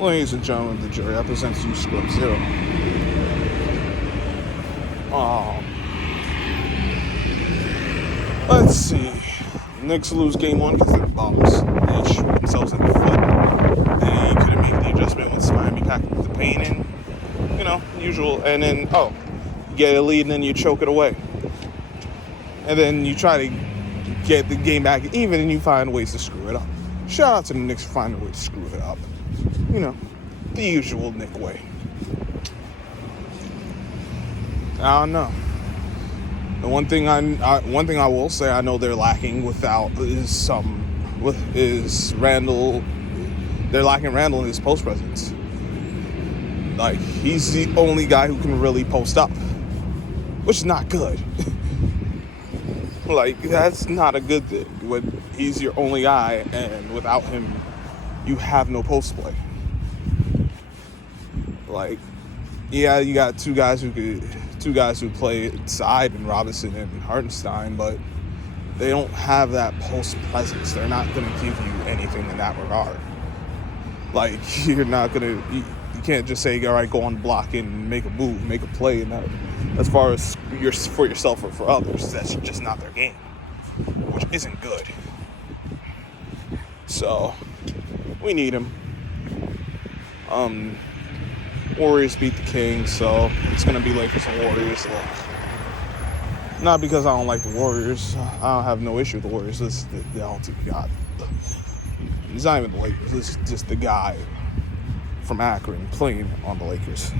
Ladies and gentlemen of the jury, I present to you Script Zero. Let's see. Knicks lose game one because they're bums. They shoot themselves in the foot. They couldn't make the adjustment once Miami packed the paint in. You know, usual. And then, you get a lead and then you choke it away. And then you try to get the game back even and you find ways to screw it up. Shout out to the Knicks for finding a way to screw it up. You know, the usual Nick way. I don't know. The one thing I will say I know they're lacking is Randall. They're lacking Randall in his post presence. Like, he's the only guy who can really post up, which is not good. Like, that's not a good thing when he's your only guy, and without him, you have no post play. Like, yeah, you got two guys who play side in Robinson and Hartenstein, but they don't have that post presence. They're not going to give you anything in that regard. Like, you're not going to, you can't just say, all right, go on the block and make a move, make a play. And that, as far as for yourself or for others, that's just not their game, which isn't good. So, we need him. Warriors beat the Kings, so it's going to be Lakers and Warriors. Not because I don't like the Warriors. I don't have no issue with the Warriors. It's not even the Lakers. It's just the guy from Akron playing on the Lakers.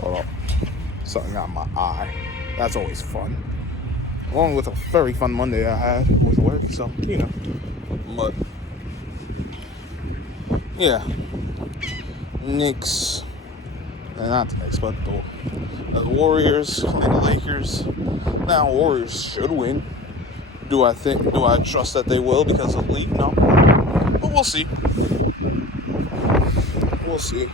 Hold up. Something got in my eye. That's always fun. Along with a very fun Monday I had with work, so, you know. But, yeah. Knicks, not the Knicks, but the Warriors and the Lakers. Now, Warriors should win. Do I trust that they will because of the league? No. But we'll see. We'll see.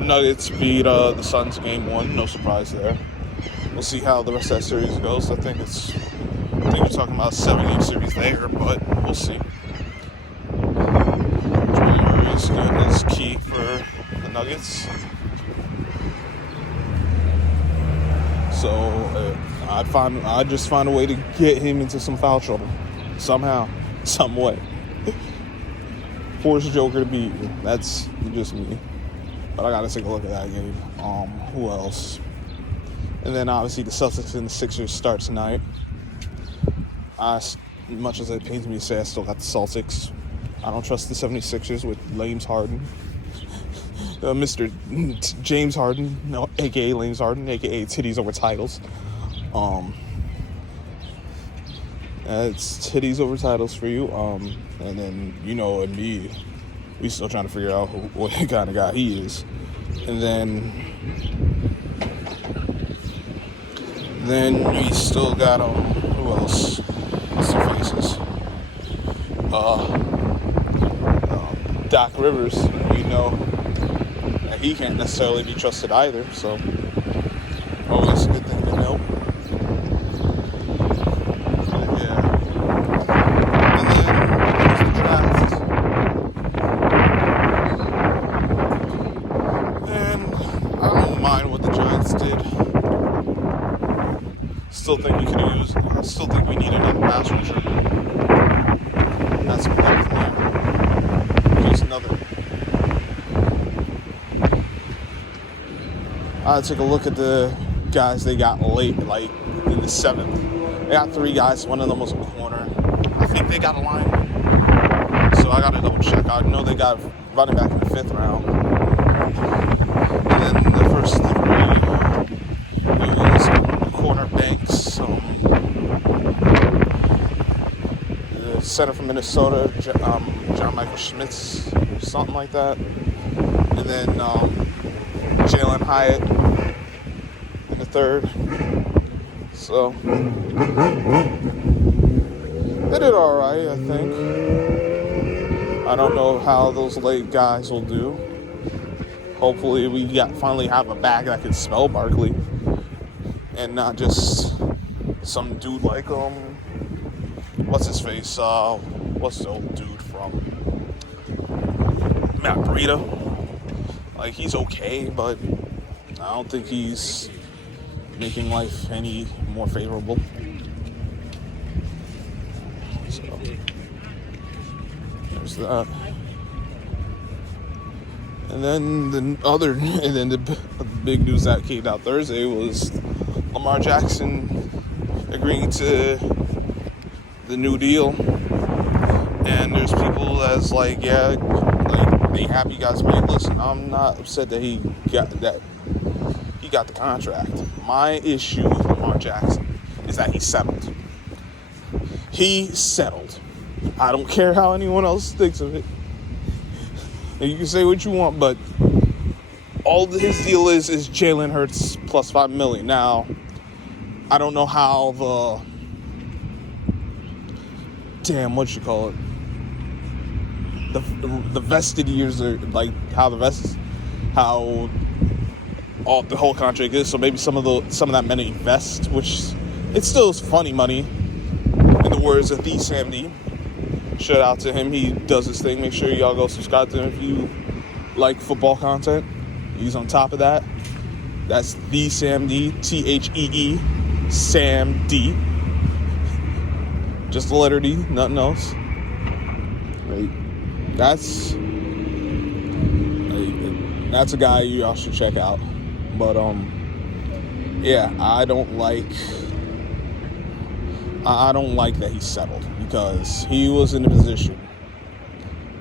Nuggets beat the Suns game one. No surprise there. We'll see how the rest of that series goes. I think we're talking about a 7-game series there, but we'll see. Jordan is key for the Nuggets. So I just find a way to get him into some foul trouble somehow, some way. Force Joker to beat you. That's just me. But I gotta take a look at that game. Who else? And then obviously the Celtics and the Sixers start tonight. As much as it pains me to say, I still got the Celtics. I don't trust the 76ers with James Harden. Mr. James Harden, no, a.k.a. James Harden, a.k.a. titties over titles. It's titties over titles for you. And then, you know, and me, we still trying to figure out what kind of guy he is. And then we still got, who else? What's their faces? Doc Rivers, we know that he can't necessarily be trusted either, so always a good thing to know. Yeah. And then there's the draft. And I don't mind what the Giants did. Still think we need another pass rusher. That's one thing. Just another. I took a look at the guys they got late, like in the 7th. They got 3 guys. One of them was a corner. I think they got a line. So I got to double check. I know they got running back in the 5th round. And then the first 3, it was cornerbacks. The center from Minnesota, John Michael Schmitz, something like that. And then Jalen Hyatt in the 3rd. So they did all right, I think. I don't know how those late guys will do. Hopefully we finally have a back that can spell Barkley and not just some dude like what's his face? What's the old dude from Matt Breida? Like, he's okay, but I don't think he's making life any more favorable. So, there's that. And then the big news that came out Thursday was Lamar Jackson agreeing to the New Deal. And there's people that's like, yeah, like, they happy he got his money. Listen, I'm not upset that he got the contract. My issue with Lamar Jackson is that he settled. He settled. I don't care how anyone else thinks of it. You can say what you want, but all his deal is Jalen Hurts plus $5 million. Now, I don't know how the vested years are, like, how all the whole contract is. So maybe some of that money vest, which it still is funny money. In the words of the Sam D. Shout out to him. He does his thing. Make sure y'all go subscribe to him if you like football content. He's on top of that. That's the Sam D. THEE. Sam D. Just the letter D. Nothing else. Right. That's a guy y'all should check out. But yeah, I don't like that he settled, because he was in a position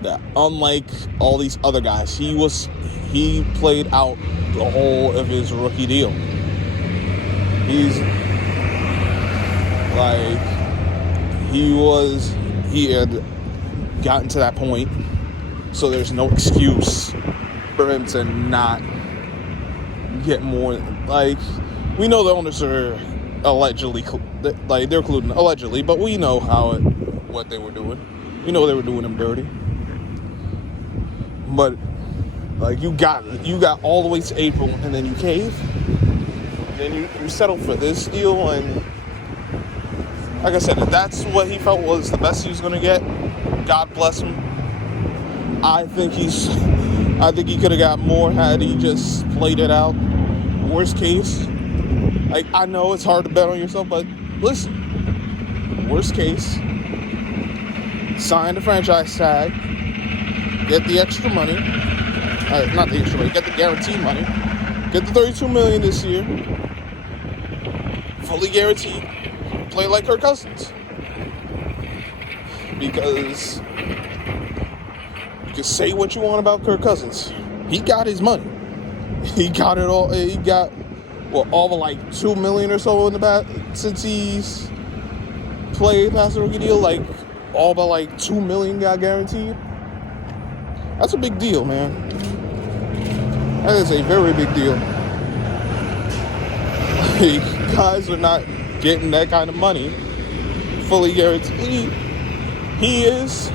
that, unlike all these other guys, he played out the whole of his rookie deal. He had gotten to that point, so there's no excuse for him to not get more. Like, we know the owners are allegedly, like, they're colluding allegedly, but we know what they were doing. We know they were doing him dirty. But, like, you got all the way to April, and then you cave. Then you settle for this deal, and like I said, if that's what he felt was the best he was going to get, God bless him. I think he could have got more had he just played it out. Worst case, like, I know it's hard to bet on yourself, but listen, worst case, sign the franchise tag, get the extra money, not the extra money, get the guaranteed money, get the $32 million this year, fully guaranteed, play like Kirk Cousins. Because you can say what you want about Kirk Cousins, he got his money. He got it all. He got all but like $2 million or so in the back since he's played past the rookie deal. Like, all but like $2 million got guaranteed. That's a big deal, man. That is a very big deal. Like, guys are not getting that kind of money fully guaranteed. He is.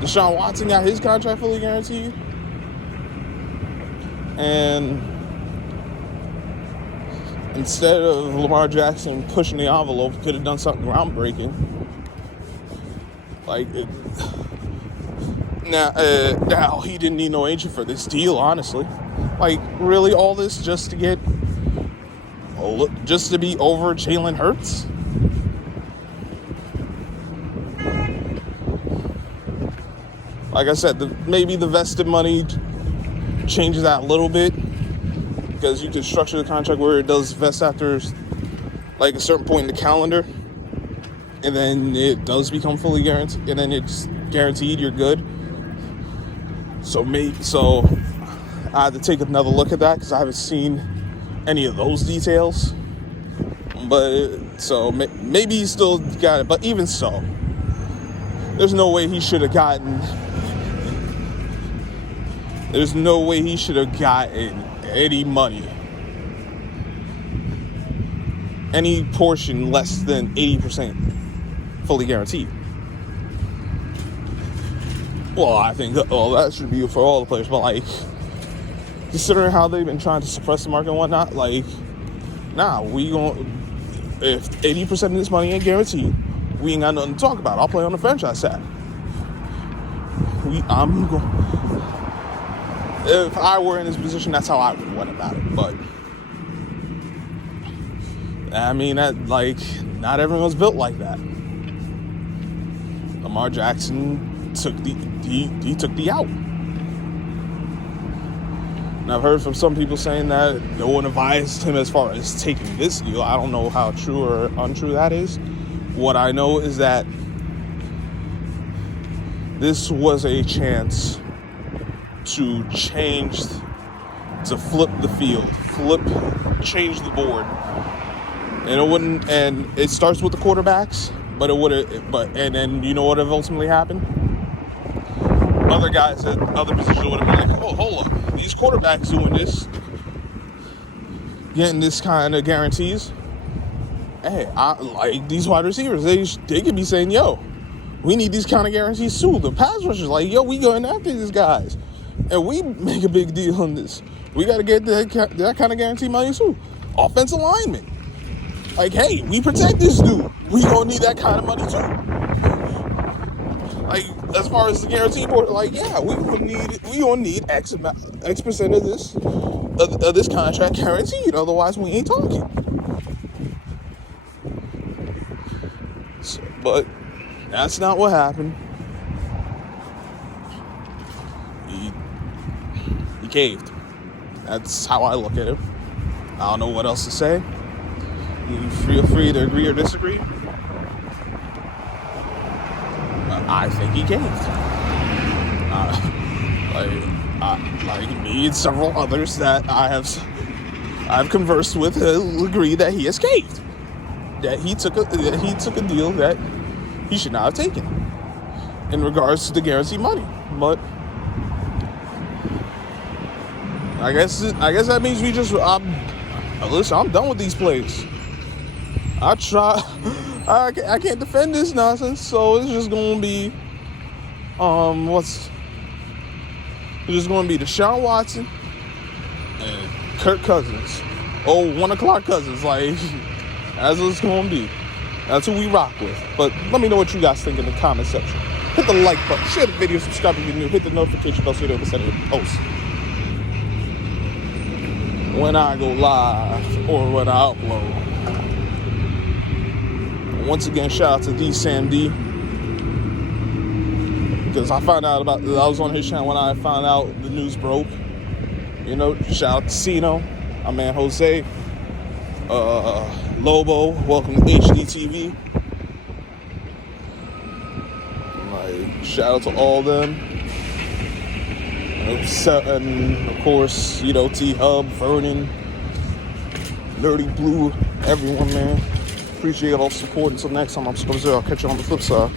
Deshaun Watson got his contract fully guaranteed. And instead of Lamar Jackson pushing the envelope, could have done something groundbreaking. Like, now he didn't need no agent for this deal, honestly. Like, really, all this just to be over Jalen Hurts? Like I said, maybe the vested money changes that a little bit, because you can structure the contract where it does vest after like a certain point in the calendar, and then it does become fully guaranteed, and then it's guaranteed you're good. So I had to take another look at that, because I haven't seen any of those details. But so maybe he still got it, but even so, there's no way he should have gotten. There's no way he should have gotten any money, any portion less than 80% fully guaranteed. Well, I think that should be for all the players, but like, considering how they've been trying to suppress the market and whatnot, like, if 80% of this money ain't guaranteed, we ain't got nothing to talk about. I'll play on the franchise tag. If I were in his position, that's how I would have went about it. But I mean, not everyone's built like that. Lamar Jackson took the out. And I've heard from some people saying that no one advised him as far as taking this deal. I don't know how true or untrue that is. What I know is that this was a chance to flip the field, change the board. And it starts with the quarterbacks, and then you know what have ultimately happened? Other guys at other positions would have been like, oh, hold up, these quarterbacks doing this, getting this kind of guarantees. Hey, I like these wide receivers. They could be saying, yo, we need these kind of guarantees too. The pass rushers like, yo, we going after these guys, and we make a big deal on this. We got to get that kind of guarantee money too. Offensive linemen. Like, hey, we protect this dude. We gonna need that kind of money too. Like, as far as the guarantee board, like, yeah, we gonna need X percent of this contract guaranteed. Otherwise, we ain't talking. But that's not what happened. He caved. That's how I look at it. I don't know what else to say. You feel free to agree or disagree. I think he caved. Like me and several others that I've conversed with agree that he has caved. That he took a deal that he should not have taken in regards to the guaranteed money. But I guess that means listen, I'm done with these plays. I can't defend this nonsense, so it's just gonna be it's just gonna be Deshaun Watson and Kirk Cousins. 1 o'clock Cousins, like that's what it's gonna be. That's who we rock with. But let me know what you guys think in the comment section. Hit the like button, share the video, subscribe if you're new, hit the notification bell so you don't miss any posts when I go live or when I upload. Once again, shout out to Sam D, because I was on his channel when I found out the news broke. Shout out to Cino, my man Jose, Lobo, welcome to HDTV. Shout out to all of them. And of course, T-Hub, Vernon, Nerdy Blue, everyone, man. Appreciate all the support. Until next time, I'm Scozer. I'll catch you on the flip side.